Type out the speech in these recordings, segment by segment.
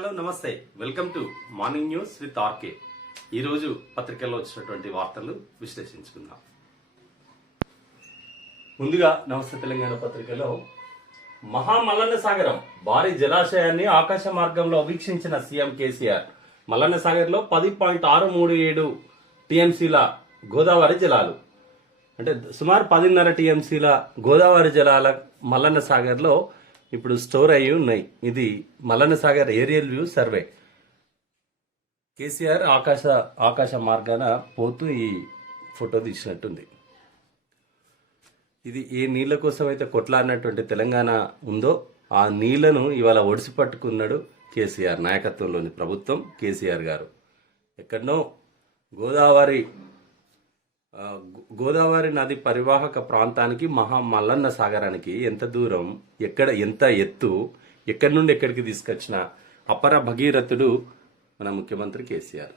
Hello నమస్తే, welcome to morning news with RK. ఈరోజు పత్రికల్లో వచ్చినటువంటి వార్తలు విశ్లేషించుకుందాం. ముందుగా నమస్తే తెలంగాణ పత్రికలో మహామల్లన్న సాగరం భారీ జలాశయాన్ని ఆకాశ మార్గంలో వీక్షించిన సీఎం కేసీఆర్. మల్లన్న సాగర్ లో 10.637 టీఎంసీల గోదావరి జలాలు, అంటే సుమారు 10.5 టీఎంసీల గోదావరి జలాల మల్లన్న సాగర్ లో ఇప్పుడు స్టోర్ అయ్యి ఉన్నాయి. ఇది Mallanna Sagar aerial view survey. KCR ఆకాశ మార్గాన పోతూ ఈ ఫోటో తీసినట్టుంది. ఇది ఏ నీళ్ల కోసం అయితే కొట్లాడినటువంటి తెలంగాణ ఉందో ఆ నీళ్లను ఇవాళ ఒడిసి పట్టుకున్నాడు కేసీఆర్ నాయకత్వంలోని ప్రభుత్వం. కేసీఆర్ గారు ఎక్కడనో గోదావరి నది పరివాహక ప్రాంతానికి మల్లన్న సాగరానికి ఎంత దూరం, ఎంత ఎత్తు, ఎక్కడి నుండి ఎక్కడికి తీసుకొచ్చిన అపర భగీరథుడు మన ముఖ్యమంత్రి కేసీఆర్.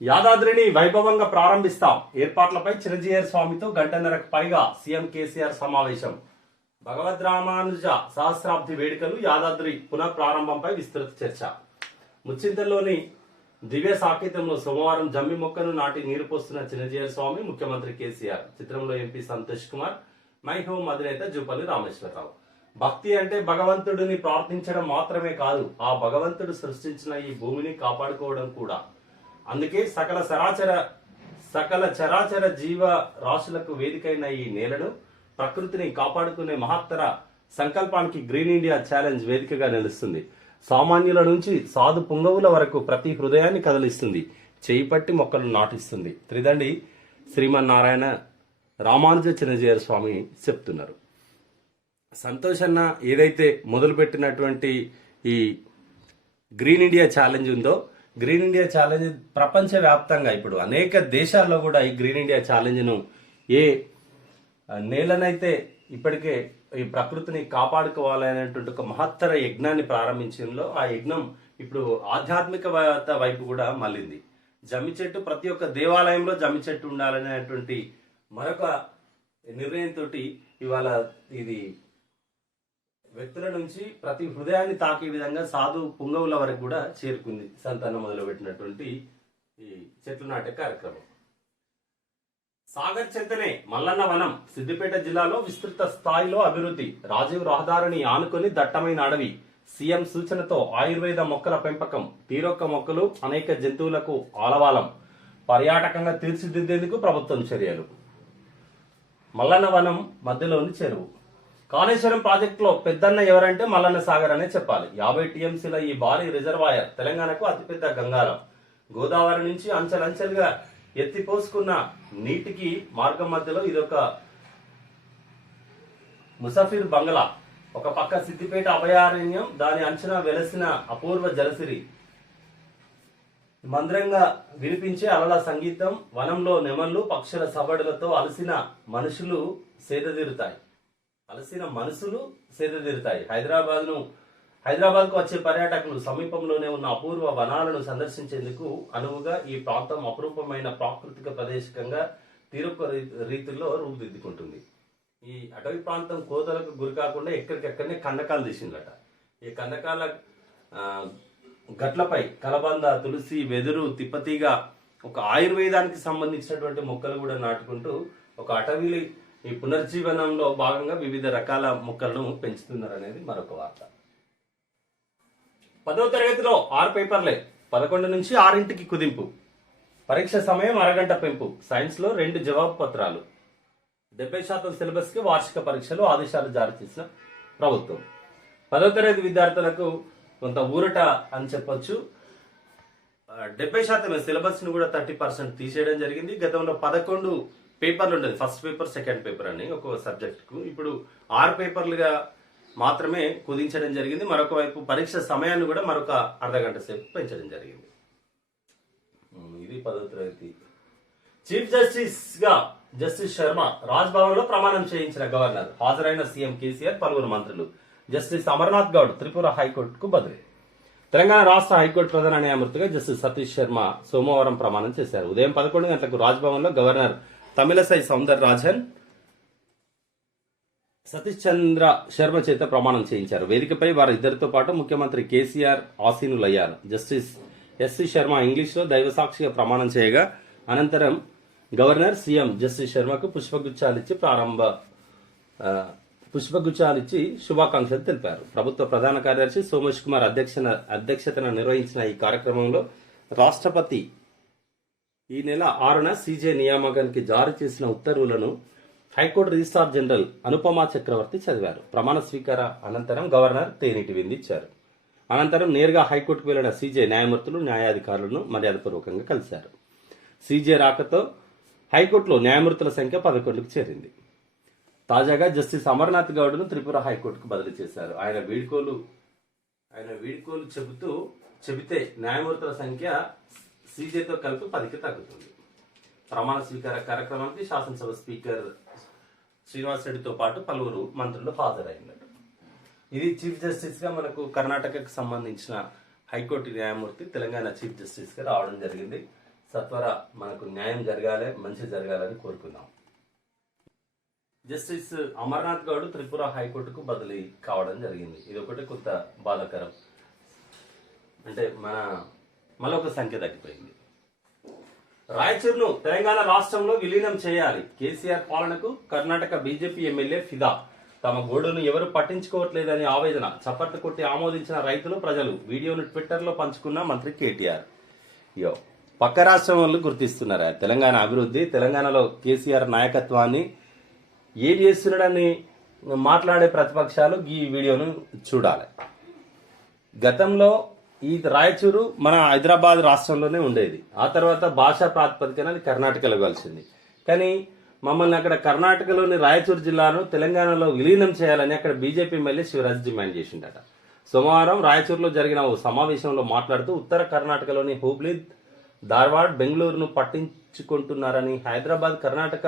యాదాద్రిని వైభవంగా ప్రారంభిస్తాం, ఏర్పాట్లపై చిరంజీవి స్వామితో గంటన్నరకు పైగా సీఎం కేసీఆర్ సమావేశం. భగవద్ రామానుజ సహస్రాబ్ది వేడుకలు, యాదాద్రి పునః ప్రారంభంపై విస్తృత చర్చ. ముచ్చింతల్లోని దివ్య సాకేతంలో సోమవారం జమ్మి మొక్కను నాటి నీరు పోస్తున్న చిరంజీవి స్వామి, ముఖ్యమంత్రి కేసీఆర్. చిత్రంలో MP Santosh Kumar, my home అధినేత జూపల్లి రామేశ్వరరావు. భక్తి అంటే భగవంతుడిని ప్రార్థించడం మాత్రమే కాదు, ఆ భగవంతుడు సృష్టించిన ఈ భూమిని కాపాడుకోవడం కూడా. అందుకే సకల చరాచర జీవ రాశులకు వేదికైన ఈ నేలను, ప్రకృతిని కాపాడుకునే మహత్తర సంకల్పానికి గ్రీన్ ఇండియా ఛాలెంజ్ వేదికగా నిలుస్తుంది. సామాన్యుల నుంచి సాధు పుంగవుల వరకు ప్రతి హృదయాన్ని కదిలిస్తుంది, చేయి పట్టి మొక్కలు నాటిస్తుంది. త్రిదండి శ్రీమన్నారాయణ రామానుజ చిరంజీవి స్వామి చెప్తున్నారు. సంతోష్ అన్న ఏదైతే మొదలుపెట్టినటువంటి ఈ గ్రీన్ ఇండియా ఛాలెంజ్ ఉందో, గ్రీన్ ఇండియా ఛాలెంజ్ ప్రపంచ వ్యాప్తంగా ఇప్పుడు అనేక దేశాల్లో కూడా ఈ గ్రీన్ ఇండియా ఛాలెంజ్ను ఏ నేలనైతే ఇప్పటికే ఈ ప్రకృతిని కాపాడుకోవాలనేటువంటి ఒక మహత్తర యజ్ఞాన్ని ప్రారంభించడంలో ఆ యజ్ఞం ఇప్పుడు ఆధ్యాత్మికత వైపు కూడా మళ్ళింది. జమ్మి చెట్టు, ప్రతి ఒక్క దేవాలయంలో జమ్మి చెట్టు ఉండాలనేటువంటి మరొక నిర్ణయంతో ఇవాళ ఇది వ్యక్తుల నుంచి ప్రతి హృదయాన్ని తాకే విధంగా సాధు పుంగవుల వరకు కూడా చేరుకుంది. సంతానం మొదలుపెట్టినటువంటి ఈ చెట్లు నాటే కార్యక్రమం. సాగర్ చెంతనే మల్లన్న వనం, సిద్దిపేట జిల్లాలో విస్తృత స్థాయిలో అభివృద్ధి. రాజీవ్ రహదారిని ఆనుకొని దట్టమైన అడవి. సీఎం సూచనతో ఆయుర్వేద మొక్కల పెంపకం, తీరొక్క మొక్కలు, అనేక జంతువులకు ఆలవాలం. పర్యాటకంగా తీర్చిదిద్దేందుకు ప్రభుత్వం చర్యలు. మల్లన్న వనం మధ్యలోని చెరువు. కాళేశ్వరం ప్రాజెక్టులో పెద్దన్న ఎవరంటే మల్లన్న సాగర్ అనే చెప్పాలి. 50 టీఎంసీల ఈ భారీ రిజర్వాయర్ తెలంగాణకు అతిపెద్ద గంగారం. గోదావరి నుంచి అంచెలంచెలుగా ఎత్తిపోసుకున్న నీటికి మార్గం మధ్యలో ఇదొక ముసాఫిర్ బంగ్లా. ఒక పక్క సిద్దిపేట అభయారణ్యం, దాని అంచనా వెలసిన అపూర్వ జలసిరి. మంద్రంగా వినిపించే అలల సంగీతం, వనంలో నెమళ్ళు, పక్షుల సవ్వడులతో అలసిన మనసులు సేదతీరుతాయి. హైదరాబాద్ కు వచ్చే పర్యాటకులు సమీపంలోనే ఉన్న అపూర్వ వనాలను సందర్శించేందుకు అనువుగా ఈ ప్రాంతం అపురూపమైన ప్రాకృతిక ప్రదేశకంగా తీరొక్క రీతిలో రూపుదిద్దుకుంటుంది. ఈ అటవీ ప్రాంతం కోతలకు గురి కాకుండా ఎక్కడికెక్కడనే కందకాలు తీసిందట. ఈ కందకాల గట్లపై కలబంద, తులసి, వెదురు, తిప్పతీగ, ఒక ఆయుర్వేదానికి సంబంధించినటువంటి మొక్కలు కూడా నాటుకుంటూ ఒక అటవీ ఈ పునర్జీవనంలో భాగంగా వివిధ రకాల మొక్కలను పెంచుతున్నారు అనేది మరొక వార్త. 10వ తరగతిలో 6 పేపర్లే, 11 నుంచి 6ంటికి కుదింపు. పరీక్ష సమయం అరగంట పెంపు. సైన్స్ లో 2 జవాబు పత్రాలు. 70% సిలబస్ కి వార్షిక పరీక్షలు ఆదేశాలు జారీ చేసిన ప్రభుత్వం. 10వ తరగతి విద్యార్థులకు కొంత ఊరట అని చెప్పొచ్చు. 70% సిలబస్ ను కూడా 30% తీసేయడం జరిగింది. గతంలో 11 పేపర్లు ఉండేది, ఫస్ట్ పేపర్, సెకండ్ పేపర్ అని ఒక సబ్జెక్ట్ కు. ఇప్పుడు 6 పేపర్లుగా మాత్రమే కుదించడం జరిగింది. మరొక వైపు పరీక్ష సమయాన్ని కూడా మరొక అర్ధగంట సేపు పెంచడం జరిగింది. ఇది 10వ తరగతి. చీఫ్ జస్టిస్ గా జస్టిస్ శర్మ రాజ్భవన్ లో ప్రమాణం చేయించిన గవర్నర్. హాజరైన సీఎం కేసీఆర్, పలువురు మంత్రులు. జస్టిస్ అమర్నాథ్ గౌడ్ త్రిపుర హైకోర్టుకు బదిలీ. తెలంగాణ రాష్ట్ర హైకోర్టు ప్రధాన న్యాయమూర్తిగా జస్టిస్ సతీష్ శర్మ సోమవారం ప్రమాణం చేశారు. ఉదయం 11 గంటలకు రాజ్భవన్ లో గవర్నర్ తమిళసై సౌందరరాజన్, సతీష్ చంద్ర శర్మ చేత ప్రమాణం చేయించారు. వేదికపై వారి ఇద్దరితో పాటు ముఖ్యమంత్రి కేసీఆర్ ఆసీనులయ్యారు. జస్టిస్ ఎస్సీ శర్మ ఇంగ్లీష్లో దైవసాక్షిగా ప్రమాణం చేయగా అనంతరం గవర్నర్ సీఎం జస్టిస్ శర్మకు పుష్పగుచ్చాలిచ్చి శుభాకాంక్షలు తెలిపారు. ప్రభుత్వ ప్రధాన కార్యదర్శి సోమేష్ కుమార్ అధ్యక్షతన నిర్వహించిన ఈ కార్యక్రమంలో రాష్ట్రపతి ఈ నెల 6న సీజే నియామకానికి జారీ చేసిన ఉత్తర్వులను హైకోర్టు రిజిస్ట్రార్ జనరల్ అనుపమా చక్రవర్తి చదివారు. ప్రమాణ స్వీకార అనంతరం గవర్నర్ తేనీటి విందిచ్చారు. అనంతరం నేరుగా హైకోర్టుకు వెళ్లిన సీజే న్యాయమూర్తులు న్యాయాధికారులను మర్యాదపూర్వకంగా కలిశారు. సీజే రాకతో హైకోర్టులో న్యాయమూర్తుల సంఖ్య 11కు చేరింది. తాజాగా జస్టిస్ అమర్నాథ్ గౌడ్ను త్రిపుర హైకోర్టుకు బదిలీ చేశారు. ఆయన వీడ్కోలు చెబితే న్యాయమూర్తుల సంఖ్య సీజేతో కలిపి 10కి తగ్గుతుంది. ప్రమాణ స్వీకార కార్యక్రమానికి శాసనసభ స్పీకర్ శ్రీనివాస్ రెడ్డితో పాటు పలువురు మంత్రులు హాజరైనారు. ఇది చీఫ్ జస్టిస్ గా మనకు కర్ణాటకకు సంబంధించిన హైకోర్టు న్యాయమూర్తి తెలంగాణ చీఫ్ జస్టిస్ గా రావడం జరిగింది. సత్వర మనకు న్యాయం జరగాలి, మంచి జరగాలని కోరుకుందాం. జస్టిస్ అమర్నాథ్ గౌడ్ త్రిపుర హైకోర్టుకు బదిలీ కావడం జరిగింది. ఇది ఒకటి కొంత బాధాకరం. అంటే మరొక సంఖ్య తగ్గిపోయింది. రాయచూరును తెలంగాణ రాష్ట్రంలో విలీనం చేయాలి. కేసీఆర్ పాలనకు కర్ణాటక బీజేపీ ఎమ్మెల్యే ఫిదా. తమ గోడును ఎవరు పట్టించుకోవట్లేదని ఆవేదన. చప్పట్లు కొట్టి ఆమోదించిన రైతులు, ప్రజలు. వీడియోను ట్విట్టర్లో పంచుకున్న మంత్రి కేటీఆర్. పక్క రాష్ట్రం వాళ్ళు గుర్తిస్తున్నారా తెలంగాణ అభివృద్ధి, తెలంగాణలో కేసీఆర్ నాయకత్వాన్ని ఏం చేస్తున్నాడని మాట్లాడే ప్రతిపక్షాలు ఈ వీడియోను చూడాలి. గతంలో ఈ రాయచూరు మన హైదరాబాద్ రాష్ట్రంలోనే ఉండేది. ఆ తర్వాత భాషా ప్రాతిపదికన కర్ణాటకలో కలిసింది. కానీ మమ్మల్ని అక్కడ కర్ణాటకలోని రాయచూరు జిల్లాను తెలంగాణలో విలీనం చేయాలని అక్కడ బీజేపీ ఎమ్మెల్యే శివరాజ్ డిమాండ్ చేసిండట. సోమవారం రాయచూరులో జరిగిన ఓ సమావేశంలో మాట్లాడుతూ ఉత్తర కర్ణాటకలోని హుబ్లీ, ధార్వాడ్, బెంగళూరును పట్టించుకుంటున్నారని, హైదరాబాద్, కర్ణాటక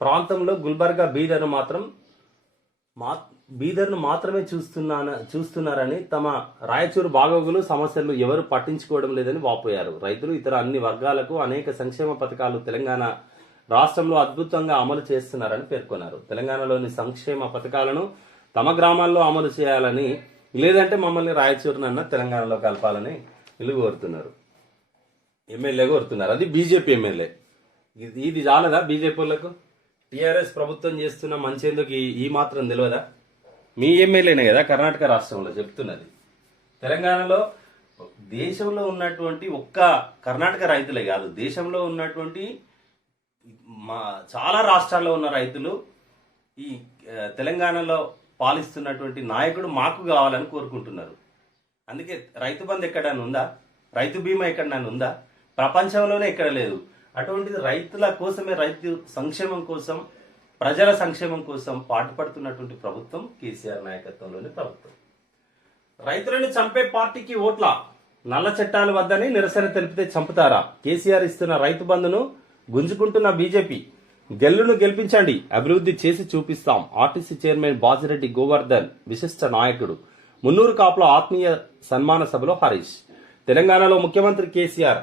ప్రాంతంలో గుల్బర్గా, బీదర్ను మాత్రమే చూస్తున్నారని, తమ రాయచూరు బాగోగులు, సమస్యలు ఎవరు పట్టించుకోవడం లేదని వాపోయారు. రైతులు, ఇతర అన్ని వర్గాలకు అనేక సంక్షేమ పథకాలు తెలంగాణ రాష్ట్రంలో అద్భుతంగా అమలు చేస్తున్నారని పేర్కొన్నారు. తెలంగాణలోని సంక్షేమ పథకాలను తమ గ్రామాల్లో అమలు చేయాలని, లేదంటే మమ్మల్ని రాయచూరునన్న తెలంగాణలో కలపాలని వీళ్ళు కోరుతున్నారు. ఎమ్మెల్యే కోరుతున్నారు. అది బీజేపీ ఎమ్మెల్యే. ఇది చాలదా బీజేపీ వాళ్ళకు? టీఆర్ఎస్ ప్రభుత్వం చేస్తున్న మంచేందుకు ఈ మాత్రం తెలియదా? మీ ఎమ్మెల్యేనే కదా కర్ణాటక రాష్ట్రంలో చెప్తున్నది. తెలంగాణలో దేశంలో ఉన్నటువంటి ఒక్క కర్ణాటక రైతులే కాదు, దేశంలో ఉన్నటువంటి చాలా రాష్ట్రాల్లో ఉన్న రైతులు ఈ తెలంగాణలో పాలిస్తున్నటువంటి నాయకుడు మాకు కావాలని కోరుకుంటున్నారు. అందుకే రైతు బంధు ఎక్కడైనా ఉందా? రైతు బీమా ఎక్కడైనా ఉందా? ప్రపంచంలోనే ఎక్కడ లేదు. అటువంటిది రైతుల కోసమే, రైతు సంక్షేమం కోసం, ప్రజల సంక్షేమం కోసం పాటుపడుతున్నటువంటి ప్రభుత్వం కేసీఆర్ నాయకత్వంలోని ప్రభుత్వం. రైతులను చంపే పార్టీకి ఓట్ల, నల్ల చట్టాలు వద్దని నిరసన తెలిపితే చంపుతారా? కేసీఆర్ ఇస్తున్న రైతు బంధును గుంజుకుంటున్న బీజేపీ. గెల్లును గెలిపించండి, అభివృద్ధి చేసి చూపిస్తాం. ఆర్టీసీ చైర్మన్ బాజిరెడ్డి గోవర్ధన్ విశిష్ట నాయకుడు. మున్నూరు కాపుల ఆత్మీయ సన్మాన సభలో హరీష్. తెలంగాణలో ముఖ్యమంత్రి కేసీఆర్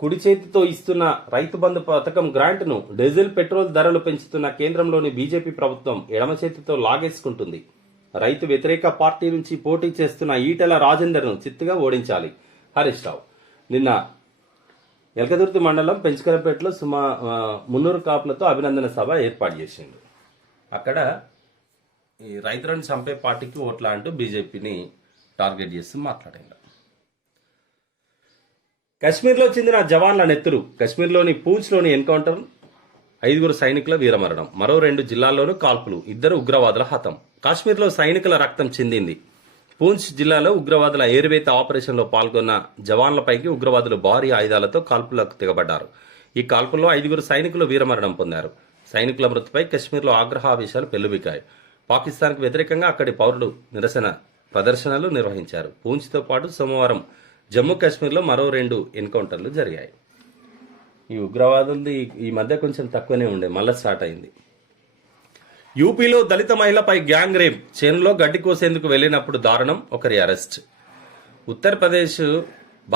కుడి చేతితో ఇస్తున్న రైతు బంధు పథకం గ్రాంట్ను, డీజిల్, పెట్రోల్ ధరలు పెంచుతున్న కేంద్రంలోని బీజేపీ ప్రభుత్వం ఎడమ చేతితో లాగేసుకుంటుంది. రైతు వ్యతిరేక పార్టీ నుంచి పోటీ చేస్తున్న ఈటెల రాజేందర్ను చిత్తుగా ఓడించాలి. హరీష్ రావు నిన్న ఎల్కదుర్తి మండలం పెంచుకరపేటలో మున్నూరు కాపులతో అభినందన సభ ఏర్పాటు చేసిండు. అక్కడ ఈ రైతులను చంపే పార్టీకి ఓట్లా అంటూ బీజేపీని టార్గెట్ చేస్తూ మాట్లాడారు. కశ్మీర్లో చెందిన జవాన్ల నెత్తురు. కశ్మీర్లోని పూంచ్లోని ఎన్కౌంటర్, 5 సైనికుల వీరమరణం. మరో 2 జిల్లాల్లోనూ కాల్పులు, 2 ఉగ్రవాదుల హతం. కాశ్మీర్లో సైనికుల రక్తం చెందింది. పూంచ్ జిల్లాలో ఉగ్రవాదుల ఏరువేత ఆపరేషన్లో పాల్గొన్న జవాన్లపైకి ఉగ్రవాదులు భారీ ఆయుధాలతో కాల్పులకు తెగబడ్డారు. ఈ కాల్పుల్లో 5 సైనికులు వీరమరణం పొందారు. సైనికుల మృతిపై కశ్మీర్లో ఆగ్రహావేశాలు పెల్లుబికాయి. పాకిస్తాన్కు వ్యతిరేకంగా అక్కడి పౌరులు నిరసన ప్రదర్శనలు నిర్వహించారు. పూంచ్తో పాటు సోమవారం జమ్మూ కాశ్మీర్లో మరో 2 ఎన్కౌంటర్లు జరిగాయి. ఈ ఉగ్రవాదులది ఈ మధ్య కొంచెం తక్కువనే ఉండే, మళ్ళీ స్టార్ట్ అయింది. యూపీలో దళిత మహిళపై గ్యాంగ్ రేప్. చేనులో గడ్డి కోసేందుకు వెళ్లినప్పుడు దారుణం, ఒకరి అరెస్ట్. ఉత్తరప్రదేశ్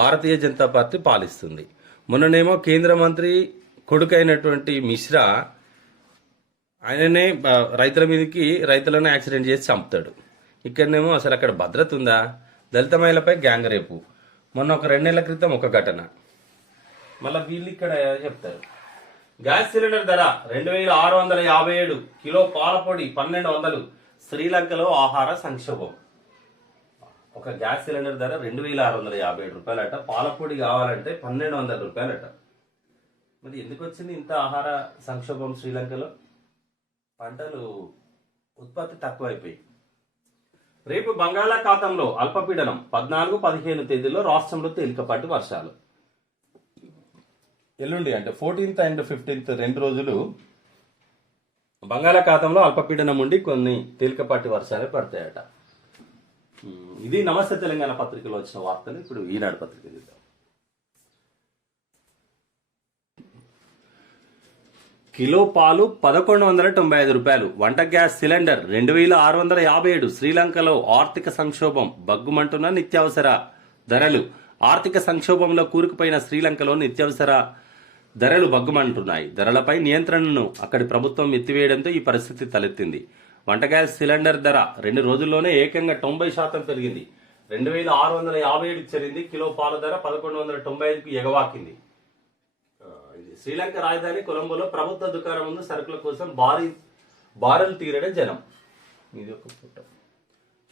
భారతీయ జనతా పార్టీ పాలిస్తుంది. మొన్ననేమో కేంద్ర మంత్రి కొడుకైనటువంటి మిశ్రా ఆయననే రైతుల మీదకి రైతులను యాక్సిడెంట్ చేసి చంపుతాడు. ఇక్కడనేమో అసలు అక్కడ భద్రత ఉందా? దళిత మహిళపై గ్యాంగ్ రేపు. మొన్న ఒక 2 నెలల క్రితం ఒక ఘటన. మళ్ళీ వీళ్ళు ఇక్కడ చెప్తారు. గ్యాస్ సిలిండర్ ధర 2657, కిలో పాలపొడి 1200, శ్రీలంకలో ఆహార సంక్షోభం. ఒక గ్యాస్ సిలిండర్ ధర 2657 రూపాయలట, పాలపొడి కావాలంటే 1200 రూపాయలట. మరి ఎందుకు వచ్చింది ఇంత ఆహార సంక్షోభం శ్రీలంకలో? పంటలు ఉత్పత్తి తక్కువైపోయి. రేపు బంగాళాఖాతంలో అల్పపీడనం 14, 15 తేదీల్లో రాష్ట్రంలో తేలికపాటి వర్షాలు. ఎల్లుండి అంటే 14th and 15th 2 రోజులు బంగాళాఖాతంలో అల్పపీడనం ఉండి కొన్ని తేలికపాటి వర్షాలే పడతాయట. ఇది నమస్తే తెలంగాణ పత్రికలో వచ్చిన వార్తలు. ఇప్పుడు ఈనాడు పత్రిక చూద్దాం. కిలో పాలు 1195 రూపాయలు. వంట గ్యాస్ సిలిండర్ 2657. శ్రీలంకలో ఆర్థిక సంక్షోభం, బగ్గుమంటున్న నిత్యావసర ధరలు. ఆర్థిక సంక్షోభంలో కూరుకుపోయిన శ్రీలంకలో నిత్యావసర ధరలు బగ్గుమంటున్నాయి. ధరలపై నియంత్రణను అక్కడి ప్రభుత్వం ఎత్తివేయడంతో ఈ పరిస్థితి తలెత్తింది. వంట గ్యాస్ సిలిండర్ ధర 2 రోజుల్లోనే ఏకంగా 90% పెరిగింది. 2657 చేరింది. కిలో పాల ధర 1195కు ఎగవాకింది. శ్రీలంక రాజధాని కొలంబోలో ప్రభుత్వ దుకాణం ముందు సరుకుల కోసం బారులు తీరడం జనం. ఇది ఒక ఫోటో.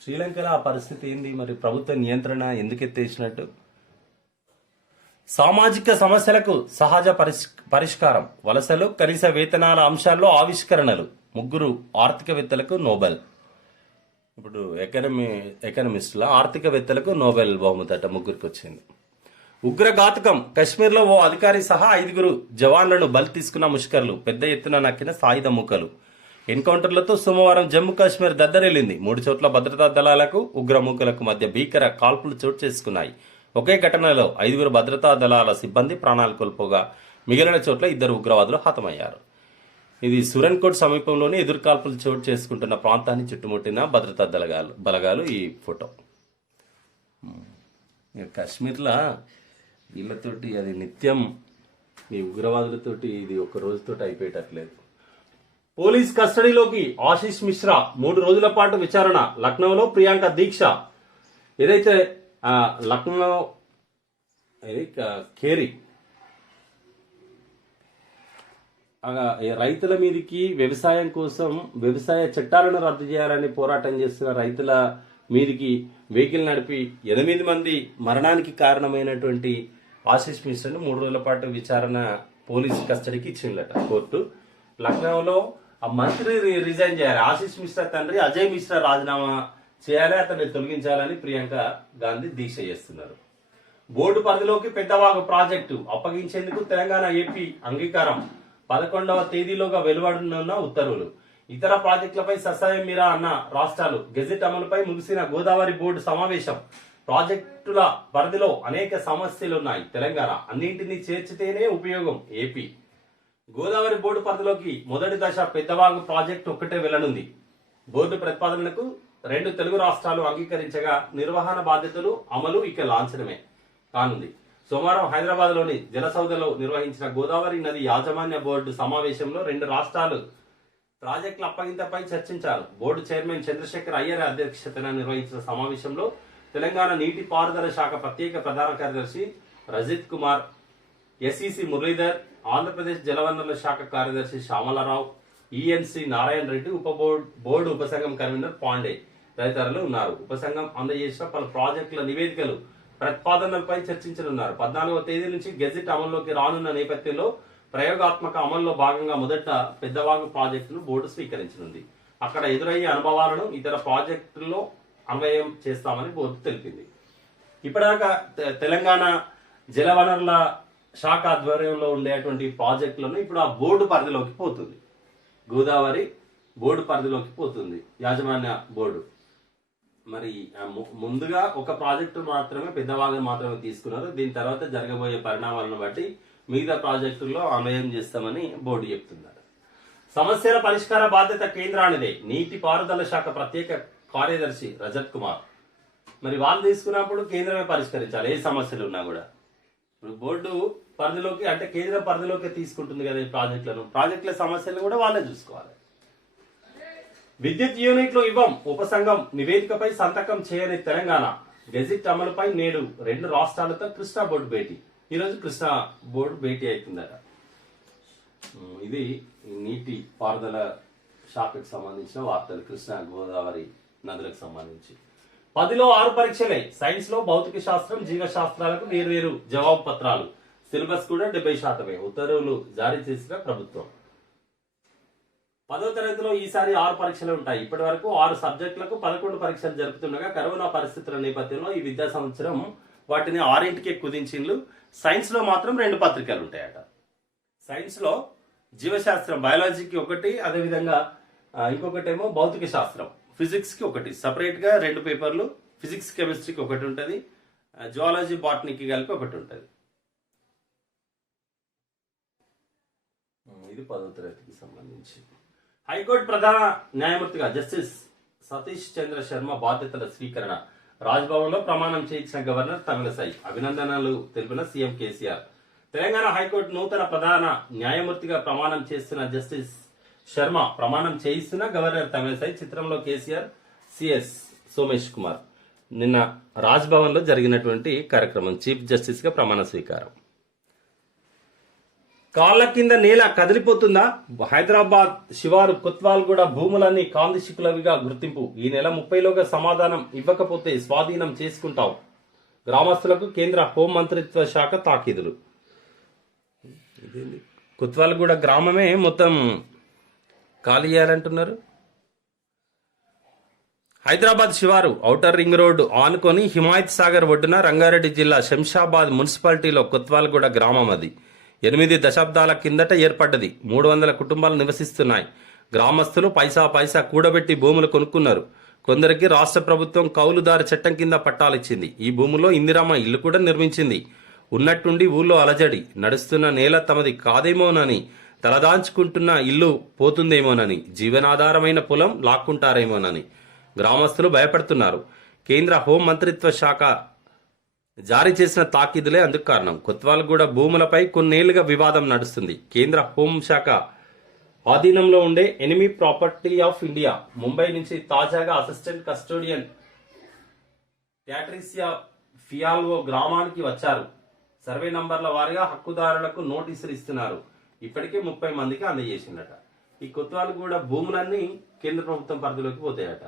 శ్రీలంకలో ఆ పరిస్థితి ఏంది? మరి ప్రభుత్వ నియంత్రణ ఎందుకు ఎత్తేసినట్టు? సామాజిక సమస్యలకు సహజ పరిష్కారం, వలసలు, కనీస వేతనాల అంశాల్లో ఆవిష్కరణలు. 3 ఆర్థికవేత్తలకు నోబెల్. ఇప్పుడు ఎకనమిస్టుల ఆర్థికవేత్తలకు నోబెల్ బహుమతి అట 3కి వచ్చింది. ఉగ్రఘాతకం, కశ్మీర్లో ఓ అధికారి సహా 5 జవాన్లను బలి తీసుకున్న ముష్కర్లు. పెద్ద ఎత్తున నక్కిన సాయుధ మూకలు. ఎన్కౌంటర్లతో సోమవారం జమ్మూ కాశ్మీర్ దద్దరిల్లింది. 3 చోట్ల భద్రతా దళాలకు ఉగ్రమూకలకు మధ్య భీకర కాల్పులు చోటు చేసుకున్నాయి. ఒకే ఘటనలో 5 భద్రతా దళాల సిబ్బంది ప్రాణాలు కోల్పోగా మిగిలిన చోట్ల 2 ఉగ్రవాదులు హతమయ్యారు. ఇది సురన్కోట్ సమీపంలోని ఎదురుకాల్పులు చోటు చేసుకుంటున్న ప్రాంతాన్ని చుట్టుముట్టిన భద్రతా బలగాలు. ఈ ఫోటో. కాశ్మీర్లో వీళ్ళతోటి అది నిత్యం ఈ ఉగ్రవాదులతోటి ఇది ఒక రోజుతోటి అయిపోయేటట్లేదు. పోలీస్ కస్టడీలోకి ఆశీష్ మిశ్రా 3 రోజుల పాటు విచారణ. లక్నోలో ప్రియాంక దీక్ష. ఏదైతే లక్నో కేరీ రైతుల మీదకి వ్యవసాయం కోసం వ్యవసాయ చట్టాలను రద్దు చేయాలని పోరాటం చేస్తున్న రైతుల మీదికి వెహికల్ నడిపి 8 మంది మరణానికి కారణమైనటువంటి ఆశీష్ మిశ్రాను 3 రోజుల పాటు విచారణ పోలీసు కస్టడీకి ఇచ్చిందట కోర్టు. లక్నోలో ఆ మంత్రి రిజైన్ చేయాలి. ఆశీష్ మిశ్రా తండ్రి అజయ్ మిశ్రా రాజీనామా చేయాలి, అతన్ని తొలగించాలని ప్రియాంక గాంధీ దీక్ష చేస్తున్నారు. బోర్డు పరిధిలోకి పెద్దవాగు ప్రాజెక్టు అప్పగించేందుకు తెలంగాణ ఏపీ అంగీకారం. 11వ తేదీలోగా వెలువడనున్న ఉత్తర్వులు. ఇతర ప్రాజెక్టులపై ససాయం అన్న రాష్ట్రాలు. గెజెట్ అమలుపై ముగిసిన గోదావరి బోర్డు సమావేశం. ప్రాజెక్టుల పరిధిలో అనేక సమస్యలున్నాయి. తెలంగాణ అన్నింటినీ చేర్చితేనే ఉపయోగం. ఏపీ గోదావరి బోర్డు పరిధిలోకి మొదటి దశ పెద్దవాగు ప్రాజెక్టు ఒక్కటే వెళ్లనుంది. బోర్డు ప్రతిపాదనలకు 2 తెలుగు రాష్ట్రాలు అంగీకరించగా నిర్వహణ బాధ్యతలు అమలు ఇక లాంఛనమే కానుంది. సోమవారం హైదరాబాద్ లోని జలసౌధలో నిర్వహించిన గోదావరి నది యాజమాన్య బోర్డు సమావేశంలో 2 రాష్ట్రాలు ప్రాజెక్టుల అప్పగింతపై చర్చించారు. బోర్డు చైర్మన్ చంద్రశేఖర్ అయ్యర్ అధ్యక్షతన నిర్వహించిన సమావేశంలో తెలంగాణ నీటి పారుదల శాఖ ప్రత్యేక ప్రధాన కార్యదర్శి రజిత్ కుమార్, ఎస్ఈసి మురళీధర్, ఆంధ్రప్రదేశ్ జలవనరుల శాఖ కార్యదర్శి శ్యామలరావు, ఈఎన్సి నారాయణ రెడ్డి, బోర్డు ఉపసంఘం కన్వీనర్ పాండే తదితరులు ఉన్నారు. ఉపసంఘం అందజేసిన పలు ప్రాజెక్టుల నివేదికలు, ప్రతిపాదనలపై చర్చించనున్నారు. 14వ తేదీ నుంచి గెజిట్ అమల్లోకి రానున్న నేపథ్యంలో ప్రయోగాత్మక అమల్లో భాగంగా మొదట పెద్దవాగు ప్రాజెక్టును బోర్డు స్వీకరించనుంది. అక్కడ ఎదురయ్యే అనుభవాలను ఇతర ప్రాజెక్టుల్లో అన్వయం చేస్తామని బోర్డు తెలిపింది. ఇప్పటిదాకా తెలంగాణ జలవనరుల శాఖ ఆధ్వర్యంలో ఉండేటువంటి ప్రాజెక్టులను ఇప్పుడు ఆ బోర్డు పరిధిలోకి పోతుంది. గోదావరి బోర్డు పరిధిలోకి పోతుంది యాజమాన్య బోర్డు. మరి ముందుగా ఒక ప్రాజెక్టు మాత్రమే పెద్దవాగు మాత్రమే తీసుకున్నారు. దీని తర్వాత జరగబోయే పరిణామాలను బట్టి మిగతా ప్రాజెక్టుల్లో అన్వయం చేస్తామని బోర్డు చెప్తున్నారు. సమస్యల పరిష్కార బాధ్యత కేంద్రానిదే. నీటి పారుదల శాఖ ప్రత్యేక కార్యదర్శి రజత్ కుమార్. మరి వాళ్ళు తీసుకున్నప్పుడు కేంద్రమే పరిష్కరించాలి ఏ సమస్యలు ఉన్నా కూడా. ఇప్పుడు బోర్డు పరిధిలోకి అంటే కేంద్రం పరిధిలోకి తీసుకుంటుంది కదా ఈ ప్రాజెక్టులను. ప్రాజెక్టుల సమస్యలను కూడా వాళ్ళే చూసుకోవాలి. విద్యుత్ యూనిట్లు ఇవ్వం ఉపసంఘం నివేదికపై సంతకం చేయని తెలంగాణ. గెజిట్ అమలుపై నేడు 2 రాష్ట్రాలతో కృష్ణా బోర్డు భేటీ. ఈరోజు కృష్ణా బోర్డు భేటీ అవుతుందట. ఇది నీటి పారుదల శాఖకు సంబంధించిన వార్తలు. కృష్ణా గోదావరి నదులకు సంబంధించి 10లో 6 పరీక్షలే. సైన్స్ లో భౌతిక శాస్త్రం, జీవశాస్త్రాలకు వేర్వేరు జవాబు పత్రాలు. సిలబస్ కూడా 70% ఉత్తర్వులు జారీ చేసిన ప్రభుత్వం. 10వ తరగతిలో ఈసారి 6 పరీక్షలు ఉంటాయి. ఇప్పటి వరకు 6 సబ్జెక్టులకు 11 పరీక్షలు జరుపుతుండగా కరోనా పరిస్థితుల నేపథ్యంలో ఈ విద్యా సంవత్సరం వాటిని 6ంటికే కుదించిండ్లు. సైన్స్ లో మాత్రం 2 పత్రికలు ఉంటాయట. సైన్స్ లో జీవశాస్త్రం బయాలజీకి ఒకటి, అదేవిధంగా ఇంకొకటేమో భౌతిక శాస్త్రం ఫిజిక్స్ కి ఒకటి. సపరేట్ గా 2 పేపర్లు. ఫిజిక్స్ కెమిస్ట్రీకి ఒకటి ఉంటుంది, జువాలజీ బాటనీకి కలిపి ఒకటి ఉంటుంది. ఇది 10వ తరగతికి సంబంధించి. హైకోర్టు ప్రధాన న్యాయమూర్తిగా జస్టిస్ సతీష్ చంద్ర శర్మ బాధ్యతల స్వీకరణ. రాజ్భవన్ లో ప్రమాణం చేయించిన గవర్నర్ తమిళసై. అభినందనలు తెలిపిన సీఎం కేసీఆర్. తెలంగాణ హైకోర్టు నూతన ప్రధాన న్యాయమూర్తిగా ప్రమాణం చేస్తున్న జస్టిస్ శర్మ ప్రమాణం చేయిస్తున్న గవర్నర్ తమిళసై. చిత్రంలో కేసీఆర్, సిఎస్ సోమేష్ కుమార్. నిన్న రాజ్భవన్ లో జరిగినటువంటి కార్యక్రమం చీఫ్ జస్టిస్ గా ప్రమాణ స్వీకారం. కాళ్ల కింద నేల కదిలిపోతుందా? హైదరాబాద్ శివారు కొత్వాల్గూడ భూములన్నీ కాందిశికులవిగా గుర్తింపు. ఈ నెల 30లోగా సమాధానం ఇవ్వకపోతే స్వాధీనం చేసుకుంటాం. గ్రామస్తులకు కేంద్ర హోం మంత్రిత్వ శాఖ తాకీదులు. కొత్వాల్గూడ గ్రామమే మొత్తం ఖాళీ చేయాలంటున్నారు. హైదరాబాద్ శివారు ఔటర్ రింగ్ రోడ్డు ఆనుకొని హిమాయత్ సాగర్ ఒడ్డున రంగారెడ్డి జిల్లా శంషాబాద్ మున్సిపాలిటీలో కొత్వాల్గూడ గ్రామం. అది 8 దశాబ్దాల కిందట ఏర్పడ్డది. 300 కుటుంబాలు నివసిస్తున్నాయి. గ్రామస్తులు పైసా కూడబెట్టి భూములు కొనుక్కున్నారు. కొందరికి రాష్ట్ర ప్రభుత్వం కౌలుదారు చట్టం కింద పట్టాలిచ్చింది. ఈ భూములో ఇందిరమ్మ ఇల్లు కూడా నిర్మించింది. ఉన్నట్టుండి ఊళ్ళో అలజడి. నడుస్తున్న నేల తమది కాదేమోనని, తలదాంచుకుంటున్న ఇల్లు పోతుందేమోనని, జీవనాధారమైన పొలం లాక్కుంటారేమోనని గ్రామస్తులు భయపడుతున్నారు. కేంద్ర హోం మంత్రిత్వ శాఖ జారీ చేసిన తాకీదులే అందుకు కారణం. కొత్వాల్గూడ భూములపై కొన్నేళ్లుగా వివాదం నడుస్తుంది. కేంద్ర హోంశాఖ ఆధీనంలో ఉండే enemy property of India Mumbai నుంచి తాజాగా అసిస్టెంట్ కస్టోడియన్ ప్యాట్రిసియా ఫియాల్వో గ్రామానికి వచ్చారు. సర్వే నంబర్ల వారీగా హక్కుదారులకు నోటీసులు ఇస్తున్నారు. ఇప్పటికే 30 మందికి అందజేసిందట. ఈ కొత్వాల్గూడ భూములన్నీ కేంద్ర ప్రభుత్వం పరిధిలోకి పోతాయట.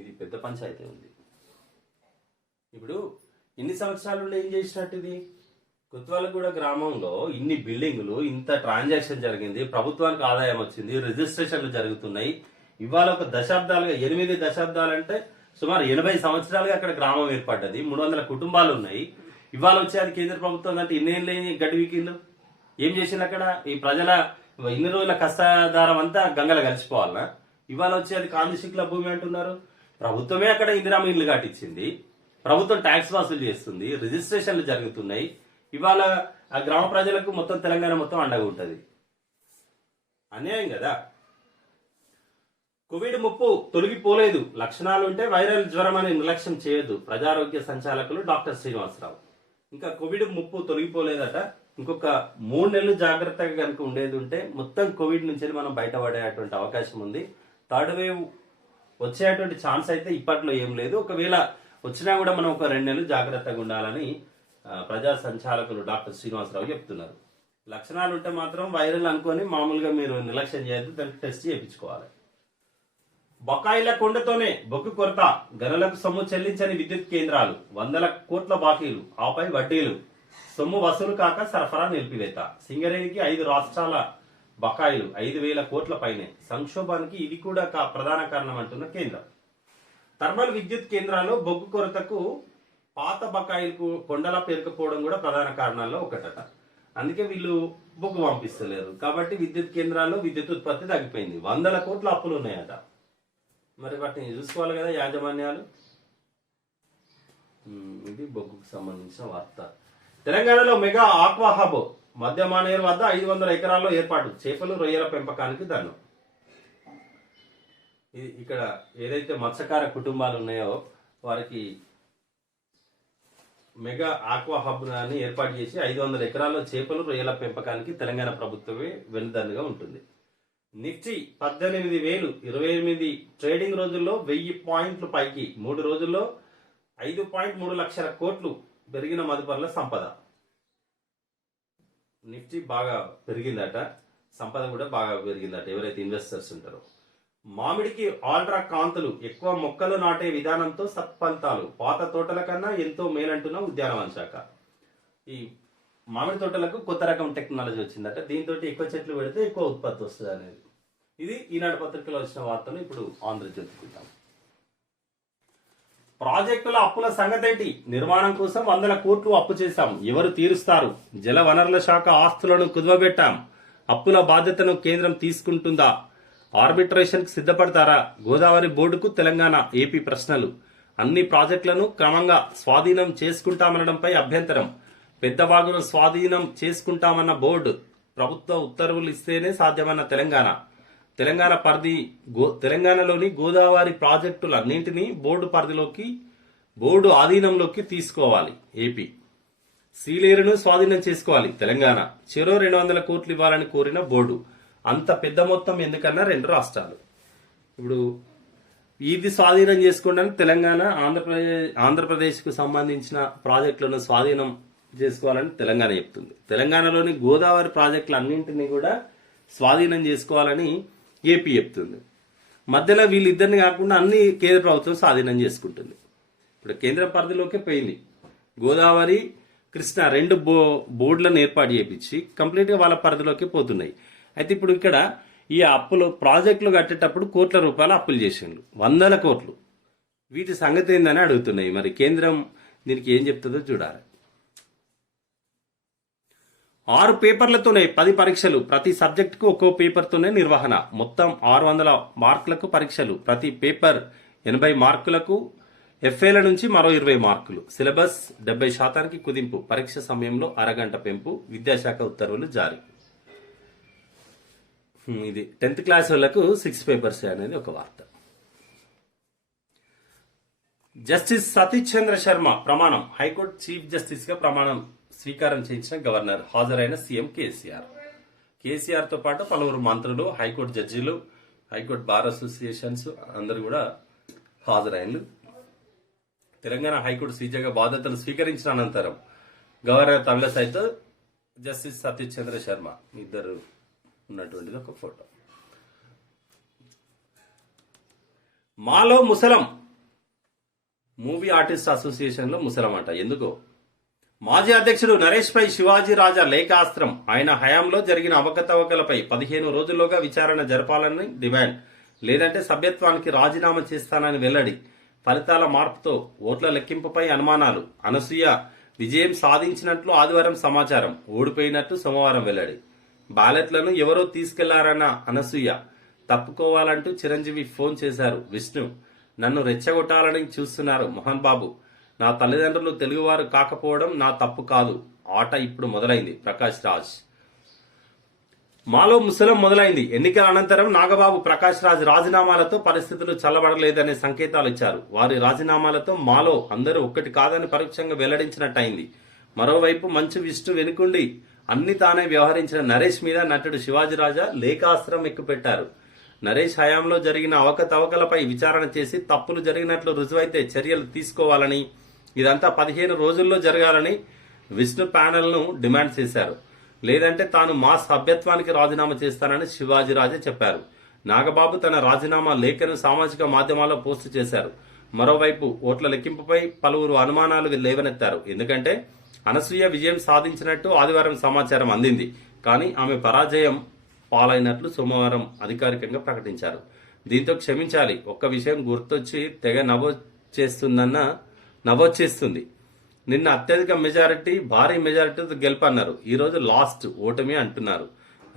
ఇది పెద్ద పంచాయతీ ఉంది. ఇప్పుడు ఇన్ని సంవత్సరాలు ఏం చేసినట్టు ఇది? కొత్వాల్గూడ గ్రామంలో ఇన్ని బిల్డింగులు, ఇంత ట్రాన్సాక్షన్ జరిగింది, ప్రభుత్వానికి ఆదాయం వచ్చింది, రిజిస్ట్రేషన్లు జరుగుతున్నాయి. ఇవాళ ఒక దశాబ్దాలుగా 8 దశాబ్దాలంటే సుమారు 80 సంవత్సరాలుగా అక్కడ గ్రామం ఏర్పడ్డది. 300 కుటుంబాలు ఉన్నాయి. ఇవాళ వచ్చి అది కేంద్ర ప్రభుత్వం అంటే ఇన్నేళ్ళని గడివికిండు ఏం చేసింది అక్కడ? ఈ ప్రజల ఇన్ని రోజుల కష్టాధారం అంతా గంగల కలిసిపోవాలనా? ఇవాళ వచ్చి అది కాందిశికుల భూమి అంటున్నారు. ప్రభుత్వమే అక్కడ ఇందిరామ ఇల్లు కట్టించింది. ప్రభుత్వం ట్యాక్స్ వసూలు చేస్తుంది. రిజిస్ట్రేషన్లు జరుగుతున్నాయి. ఇవాళ ఆ గ్రామ ప్రజలకు మొత్తం తెలంగాణ మొత్తం అండగా ఉంటుంది. అన్యాయం కదా. కోవిడ్ ముప్పు తొలగిపోలేదు. లక్షణాలుంటే వైరల్ జ్వరం అని నిర్లక్ష్యం చేయొద్దు. ప్రజారోగ్య సంచాలకులు డాక్టర్ శ్రీనివాసరావు. ఇంకా కోవిడ్ ముప్పు తొలగిపోలేదట. ఇంకొక 3 నెలలు జాగ్రత్తగా కనుక ఉండేది ఉంటే మొత్తం కోవిడ్ నుంచి మనం బయటపడేటువంటి అవకాశం ఉంది. థర్డ్ వేవ్ వచ్చేటువంటి ఛాన్స్ అయితే ఇప్పట్లో ఏం లేదు. ఒకవేళ వచ్చినా కూడా మనం ఒక 2 నెలలు జాగ్రత్తగా ఉండాలని ప్రజా సంచాలకులు డాక్టర్ శ్రీనివాసరావు చెప్తున్నారు. లక్షణాలు ఉంటే మాత్రం వైరల్ అనుకొని మామూలుగా మీరు నిర్లక్ష్యం చేయొద్దు. దానికి టెస్ట్ చేయించుకోవాలి. బకాయిల కొండతోనే బొగ్గు కొరత. గనులకు సొమ్ము చెల్లించని విద్యుత్ కేంద్రాలు. 100 కోట్ల బాకీలు, ఆపై వడ్డీలు. సొమ్ము వసూలు కాక సరఫరా నిలిపివేత. సింగరేణికి 5 రాష్ట్రాల బకాయిలు 5,000 కోట్ల పైనే. సంక్షోభానికి ఇది కూడా ప్రధాన కారణం అంటున్న కేంద్రం. థర్మల్ విద్యుత్ కేంద్రాల్లో బొగ్గు కొరతకు పాత బకాయిలకు కొండలా పేరుకుపోవడం కూడా ప్రధాన కారణాల్లో ఒకటట. అందుకే వీళ్ళు బొగ్గు పంపిస్తలేరు. కాబట్టి విద్యుత్ కేంద్రాల్లో విద్యుత్ ఉత్పత్తి తగ్గిపోయింది. 100 కోట్ల అప్పులు ఉన్నాయట. మరి వాటిని చూసుకోవాలి కదా యాజమాన్యాలు. ఇది బొగ్గుకు సంబంధించిన వార్త. తెలంగాణలో మెగా ఆక్వా హబ్ మధ్యమానేరు వద్ద 500 ఎకరాల్లో ఏర్పాటు. చేపలు, రొయ్యల పెంపకానికి దన్ను. ఇక్కడ ఏదైతే మత్స్యకార కుటుంబాలు ఉన్నాయో వారికి మెగా ఆక్వా హబ్ అని ఏర్పాటు చేసి 500 ఎకరాల్లో చేపలు, రొయ్యల పెంపకానికి తెలంగాణ ప్రభుత్వమే వెన్నుదన్నుగా ఉంటుంది. నిఫ్టీ 18,000 28 ట్రేడింగ్ రోజుల్లో 1000 పాయింట్లు పైకి 3 రోజుల్లో 5.3 లక్షల కోట్లు పెరిగిన మదుపర్ల సంపద. నిఫ్టీ బాగా పెరిగిందట, సంపద కూడా బాగా పెరిగిందట ఎవరైతే ఇన్వెస్టర్స్ ఉంటారో. మామిడికి ఆల్ట్రా కాంతులు, ఎక్కువ మొక్కలు నాటే విధానంతో సత్ఫలితాలు, పాత తోటల కన్నా ఎంతో మేలంటున్న ఉద్యానవన శాఖ. ఈ మామిడి తోటలకు కొత్త రకం టెక్నాలజీ వచ్చిందట, దీంతో ఎక్కువ చెట్లు పెడితే ఎక్కువ ఉత్పత్తి వస్తుంది అనేది. ఇది ఈనాడు పత్రికలో వచ్చిన వార్తలు. ఇప్పుడు ఆంధ్రజ్యోతి చూద్దాం. ప్రాజెక్టుల అప్పుల సంగతేంటి? నిర్మాణం కోసం 100 కోట్లు అప్పు చేశాం, ఎవరు తీరుస్తారు? జల వనరుల శాఖ ఆస్తులను కుదువబెట్టాం, అప్పుల బాధ్యతను కేంద్రం తీసుకుంటుందా? ఆర్బిట్రేషన్ కు సిద్ధపడతారా? గోదావరి బోర్డుకు తెలంగాణ ఏపీ ప్రశ్నలు. అన్ని ప్రాజెక్టులను క్రమంగా స్వాధీనం చేసుకుంటామనడంపై అభ్యంతరం. పెద్ద వాగును స్వాధీనం చేసుకుంటామన్న బోర్డు, ప్రభుత్వ ఉత్తర్వులు ఇస్తేనే సాధ్యమన్న తెలంగాణలోని గోదావరి ప్రాజెక్టులన్నింటినీ బోర్డు ఆధీనంలోకి తీసుకోవాలి ఏపీ. సీలేరును స్వాధీనం చేసుకోవాలి తెలంగాణ. చెరో 200 కోట్లు ఇవ్వాలని కోరిన బోర్డు. అంత పెద్ద మొత్తం ఎందుకన్నా 2 రాష్ట్రాలు. ఇప్పుడు ఇది స్వాధీనం చేసుకోవడానికి తెలంగాణ, ఆంధ్రప్రదేశ్ కు సంబంధించిన ప్రాజెక్టులను స్వాధీనం చేసుకోవాలని తెలంగాణ చెప్తుంది. తెలంగాణలోని గోదావరి ప్రాజెక్టులు అన్నింటినీ కూడా స్వాధీనం చేసుకోవాలని ఏపీ చెప్తుంది. మధ్యలో వీళ్ళిద్దరిని కాకుండా అన్ని కేంద్ర ప్రభుత్వం స్వాధీనం చేసుకుంటుంది. ఇప్పుడు కేంద్ర పరిధిలోకి పోయింది. గోదావరి, కృష్ణ 2 బోర్డులను ఏర్పాటు చేయించి కంప్లీట్గా వాళ్ళ పరిధిలోకి పోతున్నాయి. అయితే ఇప్పుడు ఇక్కడ ఈ అప్పులు ప్రాజెక్టులు కట్టేటప్పుడు కోట్ల రూపాయల అప్పులు చేసిండ్రు, 100 కోట్లు. వీటి సంగతి ఏందని అడుగుతున్నాయి. మరి కేంద్రం దీనికి ఏం చెప్తుందో చూడాలి. 6 పేపర్లతోనే 10 పరీక్షలు, ప్రతి సబ్జెక్టుకు ఒక్కో పేపర్తోనే నిర్వహణ. మొత్తం 600 మార్కులకు పరీక్షలు, ప్రతి పేపర్ 80 మార్కులకు, ఎఫ్ఏల నుంచి మరో 20 మార్కులు. సిలబస్ 70% కుదింపు, పరీక్ష సమయంలో అరగంట పెంపు, విద్యాశాఖ ఉత్తర్వులు జారీ. ఇది 10th క్లాస్ వాళ్ళకు 6 పేపర్స్ అనేది ఒక వార్త. జస్టిస్ సతీష్ చంద్ర శర్మ ప్రమాణం. హైకోర్టు చీఫ్ జస్టిస్ గా ప్రమాణం స్వీకారం చేయించిన గవర్నర్. హాజరైన సీఎం కేసీఆర్ తో పాటు పలువురు మంత్రులు, హైకోర్టు జడ్జీలు, హైకోర్టు బార్ అసోసియేషన్స్ అందరూ కూడా హాజరైనలు. తెలంగాణ హైకోర్టు సీజేగా బాధ్యతలు స్వీకరించిన అనంతరం గవర్నర్ తమిళసైతో జస్టిస్ సతీష్ చంద్ర శర్మ ఇద్దరు ఉన్నటువంటిది ఒక ఫోటో. మాలో ముసలం, మూవీ ఆర్టిస్ట్ అసోసియేషన్ లో ముసలం అంట. ఎందుకో మాజీ అధ్యక్షుడు నరేష్ పై శివాజీ రాజా లేఖాస్త్రం. ఆయన హయాంలో జరిగిన అవకతవకలపై 15 రోజుల్లోగా విచారణ జరపాలని డిమాండ్. లేదంటే సభ్యత్వానికి రాజీనామా చేస్తానని వెల్లడి. ఫలితాల మార్పుతో ఓట్ల లెక్కింపుపై అనుమానాలు. అనసూయ విజయం సాధించినట్లు ఆదివారం సమాచారం, ఓడిపోయినట్టు సోమవారం వెల్లడి. బ్యాలెట్లను ఎవరో తీసుకెళ్లారన్న అనసూయ. తప్పుకోవాలంటూ చిరంజీవి ఫోన్ చేశారు విష్ణు. నన్ను రెచ్చగొట్టాలని చూస్తున్నారు మోహన్ బాబు. నా తల్లిదండ్రులు తెలుగువారు కాకపోవడం నా తప్పు కాదు. ఆట ఇప్పుడు మొదలైంది. ప్రకాష్ రాజ్. మాలో ముసలం మొదలైంది. ఎన్నికల అనంతరం నాగబాబు, ప్రకాష్ రాజ్ రాజీనామాలతో పరిస్థితులు చల్లబడలేదనే సంకేతాలు ఇచ్చారు. వారి రాజీనామాలతో మాలో అందరూ ఒక్కటి కాదని పరోక్షంగా వెల్లడించినట్టయింది. మరోవైపు మంచు విష్ణు వెనుకుండి అన్ని తానే వ్యవహరించిన నరేష్ మీద నటుడు శివాజీ రాజా లేఖాస్త్రం ఎక్కుపెట్టారు. నరేష్ హయాంలో జరిగిన అవకతవకలపై విచారణ చేసి తప్పులు జరిగినట్లు రుజువైతే చర్యలు తీసుకోవాలని, ఇదంతా 15 రోజుల్లో జరగాలని విష్ణు ప్యానెల్ ను డిమాండ్ చేశారు. లేదంటే తాను మా సభ్యత్వానికి రాజీనామా చేస్తానని శివాజీరాజే చెప్పారు. నాగబాబు తన రాజీనామా లేఖను సామాజిక మాధ్యమాల్లో పోస్టు చేశారు. మరోవైపు ఓట్ల లెక్కింపుపై పలువురు అనుమానాలు లేవనెత్తారు. ఎందుకంటే అనసూయ విజయం సాధించినట్టు ఆదివారం సమాచారం అందింది. కానీ ఆమె పరాజయం పాలైనట్లు సోమవారం అధికారికంగా ప్రకటించారు. దీంతో క్షమించాలి, ఒక్క విషయం గుర్తొచ్చి తెగ నవ్వొచ్చేస్తుంది. నిన్న అత్యధిక మెజారిటీ, భారీ మెజారిటీతో గెలుపన్నారు. ఈ రోజు లాస్ట్ ఓటమి అంటున్నారు.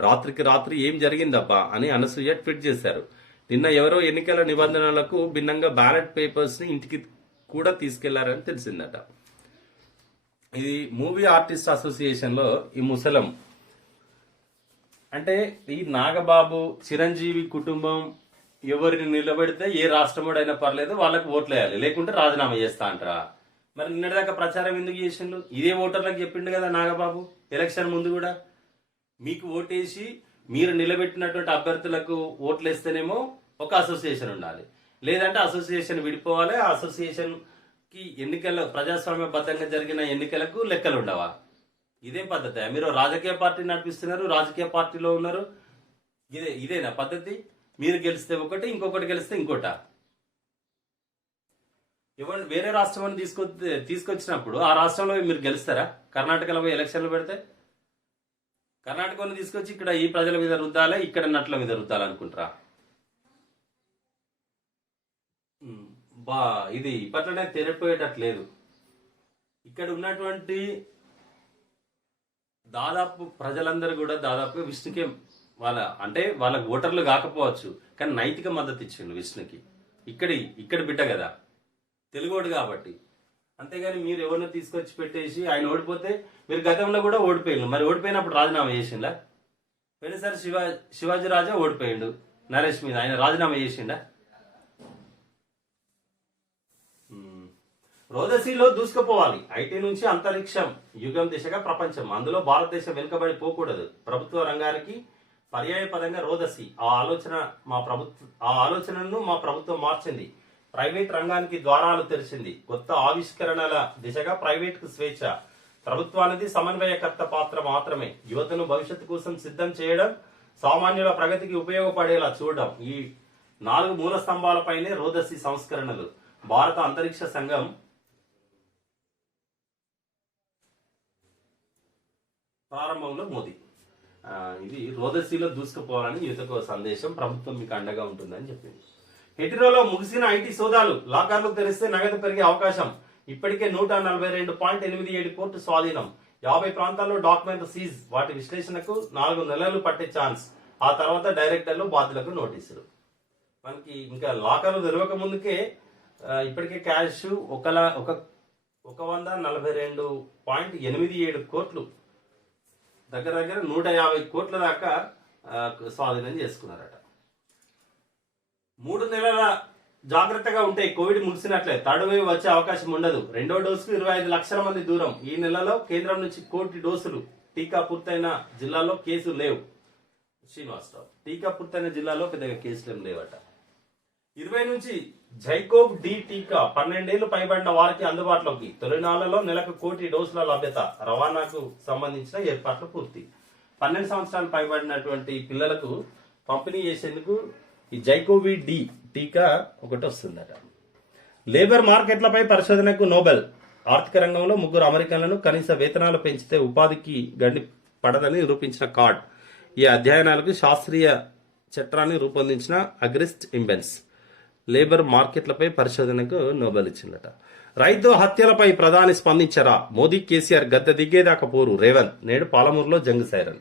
రాత్రికి రాత్రి ఏం జరిగిందబ్బా అని అనసూయ ట్వీట్ చేశారు. నిన్న ఎవరో ఎన్నికల నిబంధనలకు భిన్నంగా బ్యాలెట్ పేపర్స్ ని ఇంటికి కూడా తీసుకెళ్లారని తెలిసిందట. ఇది మూవీ ఆర్టిస్ట్ అసోసియేషన్ లో ఈ ముసలం అంటే ఈ నాగబాబు, చిరంజీవి కుటుంబం ఎవరిని నిలబెడితే ఏ రాష్ట్రముడైనా పర్లేదు వాళ్ళకి ఓట్లు వేయాలి, లేకుంటే రాజీనామా చేస్తా అంటారా? మరి నిన్నటిదాకా ప్రచారం ఎందుకు చేసిండు? ఇదే ఓటర్లకు చెప్పిండు కదా నాగబాబు ఎలక్షన్ ముందు కూడా. మీకు ఓటేసి మీరు నిలబెట్టినటువంటి అభ్యర్థులకు ఓట్లు వేస్తేనేమో ఒక అసోసియేషన్ ఉండాలి, లేదంటే అసోసియేషన్ విడిపోవాలి. ఆ అసోసియేషన్ కి ఎన్నికల్లో ప్రజాస్వామ్యబద్ధంగా జరిగిన ఎన్నికలకు లెక్కలు ఉండవా? ఇదేం పద్ధతి? మీరు రాజకీయ పార్టీ నడిపిస్తున్నారు, రాజకీయ పార్టీలో ఉన్నారు, ఇదేనా పద్ధతి? మీరు గెలిస్తే ఒకటి, ఇంకొకటి గెలిస్తే ఇంకోట. ఇవ్వండి, వేరే రాష్ట్రం తీసుకొచ్చినప్పుడు ఆ రాష్ట్రంలో మీరు గెలుస్తారా? కర్ణాటకలో పోయి ఎలక్షన్లు పెడితే కర్ణాటకను తీసుకొచ్చి ఇక్కడ ఈ ప్రజల మీద రుద్దాలా, ఇక్కడ నట్ల మీద రుద్దాలా అనుకుంటారా? బా ఇది ఇప్పట్లోనే తెరపోయేటట్లేదు. ఇక్కడ ఉన్నటువంటి దాదాపు ప్రజలందరూ కూడా దాదాపు విష్ణుకే వాళ్ళకి ఓటర్లు కాకపోవచ్చు, కానీ నైతిక మద్దతు ఇచ్చిండు విష్ణుకి. ఇక్కడి బిడ్డ కదా, తెలుగోడు కాబట్టి. అంతేగాని మీరు ఎవరినో తీసుకొచ్చి పెట్టేసి ఆయన ఓడిపోతే, మీరు గతంలో కూడా ఓడిపోయిండు, మరి ఓడిపోయినప్పుడు రాజీనామా చేసిండా? పోయినసారి శివాజీ రాజా ఓడిపోయిండు నరేష్ మీద, ఆయన రాజీనామా చేసిండా? రోదసీలో దూసుకుపోవాలి. ఐటీ నుంచి అంతరిక్షం, యుగం దిశగా ప్రపంచం. అందులో భారతదేశం వెనుకబడి పోకూడదు. ప్రభుత్వ రంగానికి పర్యాయ పదంగా రోదసి. ఆ ఆలోచనను మా ప్రభుత్వం మార్చింది. ప్రైవేట్ రంగానికి ద్వారాలు తెరిచింది. కొత్త ఆవిష్కరణల దిశగా ప్రైవేట్ కు స్వేచ్ఛ. ప్రభుత్వానికి సమన్వయకర్త పాత్ర మాత్రమే. యువతను భవిష్యత్తు కోసం సిద్ధం చేయడం, సామాన్యుల ప్రగతికి ఉపయోగపడేలా చూడడం. ఈ 4 మూల స్తంభాలపైనే రోదసి సంస్కరణలు. భారత అంతరిక్ష సంఘం ప్రారంభంలో మోదీ. ఇది రోదసీలో దూసుకుపోవాలని యువతకు సందేశం. ప్రభుత్వం మీకు అండగా ఉంటుందని చెప్పింది. హెటిరోలో ముగిసిన ఐటీ సోదాలు. లాకర్లు తెరిస్తే నగదు పెరిగే అవకాశం. ఇప్పటికే 142.87 కోట్లు స్వాధీనం. 50 ప్రాంతాల్లో డాక్యుమెంట్ సీజ్. వాటి విశ్లేషణకు 4 నెలలు పట్టే ఛాన్స్. ఆ తర్వాత డైరెక్టర్లు బాధ్యులకు నోటీసులు. మనకి ఇంకా లాకర్లు తెరవక ముందుకే ఇప్పటికే క్యాష్ 142.87 కోట్లు, దగ్గర 150 కోట్ల దాకా స్వాధీనం చేసుకున్నారట. 3 నెలల జాగ్రత్తగా ఉంటే కోవిడ్ ముగిసినట్లే. థర్డ్ వేవ్ వచ్చే అవకాశం ఉండదు. 2వ డోసుకు 25 లక్షల మంది దూరం. ఈ నెలలో కేంద్రం నుంచి 1 కోటి డోసులు. టీకా పూర్తయిన జిల్లాలో కేసులు లేవు. శ్రీనివాసరావు, టీకా పూర్తయిన జిల్లాలో పెద్దగా కేసులు లేవట. 20 నుంచి జైకోవ్ డి టీకా 12 ఏళ్లు పైబడిన వారికి అందుబాటులోకి. తొలినాళ్లలో నెలకు 1 కోటి డోసుల లభ్యత. రవాణాకు సంబంధించిన ఏర్పాట్లు పూర్తి. 12 సంవత్సరాలు పైబడినటువంటి పిల్లలకు పంపిణీ చేసేందుకు ఈ జైకోవి డి టీకా ఒకటి వస్తుందట. లేబర్ మార్కెట్లపై పరిశోధనకు నోబెల్. ఆర్థిక రంగంలో 3 అమెరికన్లను కనీస వేతనాలు పెంచితే ఉపాధికి గండి పడదని నిరూపించిన కార్డ్. ఈ అధ్యయనాలకు శాస్త్రీయ చట్టాన్ని రూపొందించిన అగ్రిస్ట్ ఇంబెన్స్ లేబర్ మార్కెట్లపై పరిశోధనకు నోబెల్ ఇచ్చిందట. రైతు హత్యలపై ప్రధాని స్పందించరా? మోదీ కేసీఆర్ గద్దె దిగేదాకా పోరు. రేవంత్ నేడు పాలమూరులో జంగు సైరన్.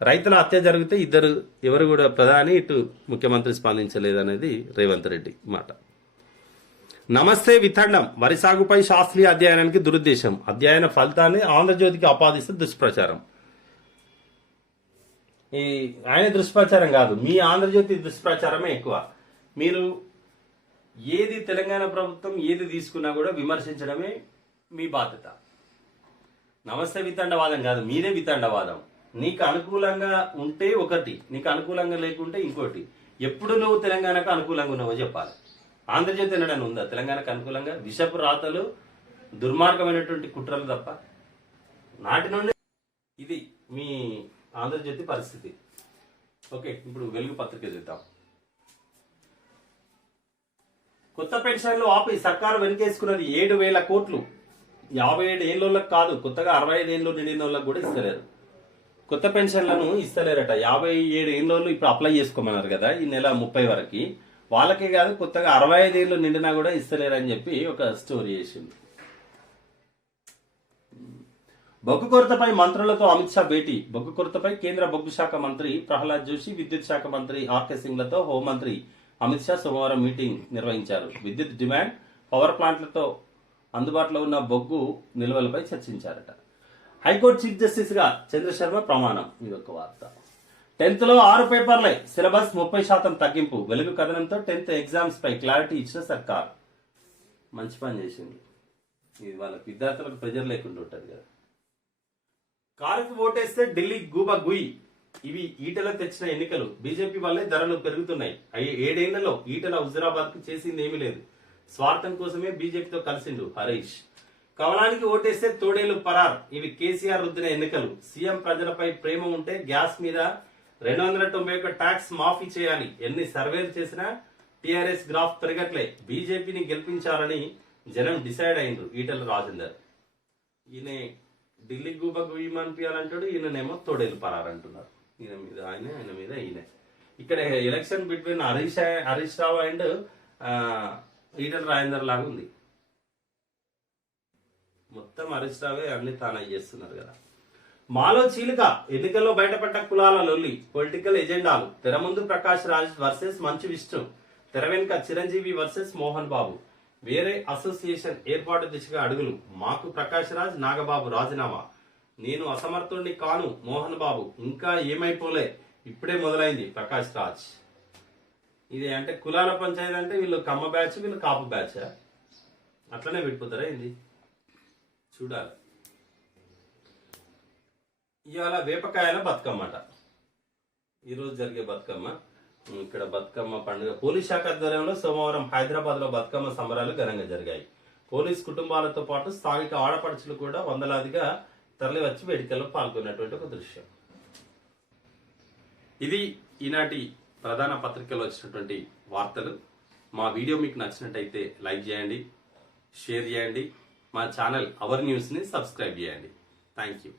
రైతుల హత్య జరిగితే ఎవరు కూడా ప్రధాని ఇటు ముఖ్యమంత్రి స్పందించలేదనేది రేవంత్ రెడ్డి మాట. నమస్తే వితండం. వరి సాగుపై శాస్త్రీయ అధ్యయనానికి దురుద్దేశం. అధ్యయన ఫలితాన్ని ఆంధ్రజ్యోతికి ఆపాదిస్తూ దుష్ప్రచారం. ఈ ఆయన దుష్ప్రచారం కాదు, మీ ఆంధ్రజ్యోతి దుష్ప్రచారమే ఎక్కువ. మీరు ఏది తెలంగాణ ప్రభుత్వం ఏది తీసుకున్నా కూడా విమర్శించడమే మీ బాధ్యత. నమస్తే వితండవాదం కాదు, మీదే వితండవాదం. నీకు అనుకూలంగా ఉంటే ఒకటి, నీకు అనుకూలంగా లేకుంటే ఇంకోటి. ఎప్పుడు నువ్వు తెలంగాణకు అనుకూలంగా ఉన్నావో చెప్పాలి. ఆంధ్రజ్యోతి అనడానికి ఉందా తెలంగాణకు అనుకూలంగా? విషపు రాతలు, దుర్మార్గమైనటువంటి కుట్రలు తప్ప. నాటి నుండి ఇది మీ ఆంధ్రజ్యోతి పరిస్థితి. ఓకే, ఇప్పుడు వెలుగు పత్రిక చూద్దాం. కొత్త పెన్షన్లు ఆపి సర్కారు వెనుకేసుకున్నది 7,000 కోట్లు. 57 ఏళ్ళకి కాదు, కొత్తగా 65 ఏళ్ళు నిండిన వాళ్ళకి కూడా ఇస్తలేరు. కొత్త పెన్షన్లను ఇస్తలేరట. 57 ఏళ్ళు ఇప్పుడు అప్లై చేసుకోమన్నారు కదా ఈ నెల 30 వరకు. వాళ్ళకే కాదు, కొత్తగా 65 ఏళ్ళు నిండినా కూడా ఇస్తలేరని చెప్పి ఒక స్టోరీ చేసింది. బొగ్గు కొరతపై మంత్రులతో అమిత్ షా భేటీ. బొగ్గు కొరతపై కేంద్ర బొగ్గు శాఖ మంత్రి ప్రహ్లాద్ జోషి, విద్యుత్ శాఖ మంత్రి ఆర్కే సింగ్లతో హోంమంత్రి అమిత్ షా సోమవారం మీటింగ్ నిర్వహించారు. విద్యుత్ డిమాండ్, పవర్ ప్లాంట్లతో అందుబాటులో ఉన్న బొగ్గు నిల్వలపై చర్చించారట. హైకోర్టు చీఫ్ జస్టిస్ గా చంద్రశర్మ ప్రమాణం. ఇదొక వార్త. 10th లో 6 పేపర్లే, సిలబస్ 30% తగ్గింపు. వెలుగు కథనంతో 10th ఎగ్జామ్స్ పై క్లారిటీ ఇచ్చిన సర్కార్. మంచి పని చేసింది. ఇది వాళ్ళకి విద్యార్థులకు ప్రెజర్ లేకుండా ఉంటది కదా. కారుకు ఓటేస్తే ఢిల్లీ గూబ గుయి. ఇవి ఈటెల తెచ్చిన ఎన్నికలు. బీజేపీ వల్లే ధరలు పెరుగుతున్నాయి. 7 ఏళ్లలో ఈటెల హుజురాబాద్ కు చేసింది ఏమీ లేదు. స్వార్థం కోసమే బీజేపీతో కలిసిండు హరీష్. కమలానికి ఓటేస్తే తోడేలు పరార్. ఇవి కేసీఆర్ రుద్దిన ఎన్నికలు. సీఎం ప్రజలపై ప్రేమ ఉంటే గ్యాస్ మీద 291 ట్యాక్స్ మాఫీ చేయాలి. ఎన్ని సర్వేలు చేసినా టీఆర్ఎస్ గ్రాఫ్ పెరగట్లే. బీజేపీని గెలిపించాలని జనం డిసైడ్ అయిండ్రు. ఈటెల రాజేందర్ ఈయన ఢిల్లీ గూబ గుయ్యమనిపించాలంటాడు, ఈయననేమో తోడేలు పరార్ అంటున్నారు. ఈయన మీద ఆయన మీద ఈయన. ఇక్కడ election between Harish Rao and Etela Rajender లాగా ఉంది. మొత్తం హరీష్ రావే అన్ని తానే చేస్తున్నారు కదా. మాలో చీలిక. ఎన్నికల్లో బయటపడ్డ కులాల లొల్లి. పొలిటికల్ ఎజెండాలు. తెర ముందు ప్రకాష్ రాజ్ వర్సెస్ మంచు విష్ణు. తెర వెనుక చిరంజీవి వర్సెస్ మోహన్ బాబు. వేరే అసోసియేషన్ ఏర్పాటు దిశగా అడుగులు. మాకు ప్రకాష్ రాజ్, నాగబాబు రాజీనామా. నేను అసమర్థుడిని కాను. మోహన్ బాబు ఇంకా ఏమైపోలే, ఇప్పుడే మొదలైంది. ప్రకాష్ రాజ్. ఇది అంటే కులాల పంచాయతీ అంటే వీళ్ళు కమ్మ బ్యాచ్, వీళ్ళు కాపు బ్యాచ్. అట్లనే విడిపోతారా ఏంది? చూడాలి. ఇవాళ వేపకాయల బతుకమ్మ అట. ఈరోజు జరిగే బతుకమ్మ. ఇక్కడ బతుకమ్మ పండుగ పోలీస్ శాఖ ఆధ్వర్యంలో సోమవారం హైదరాబాద్ లో బతుకమ్మ సంబరాలు ఘనంగా జరిగాయి. పోలీస్ కుటుంబాలతో పాటు స్థానిక ఆడపడుచులు కూడా వందలాదిగా తరలి వచ్చి వేడుకల్లో పాల్గొన్నటువంటి ఒక దృశ్యం. ఇది ఈనాటి ప్రధాన పత్రికలో వచ్చినటువంటి వార్తలు. మా వీడియో మీకు నచ్చినట్టయితే లైక్ చేయండి, షేర్ చేయండి. మా ఛానల్ అవర్ న్యూస్ ని సబ్స్క్రైబ్ చేయండి. Thank you.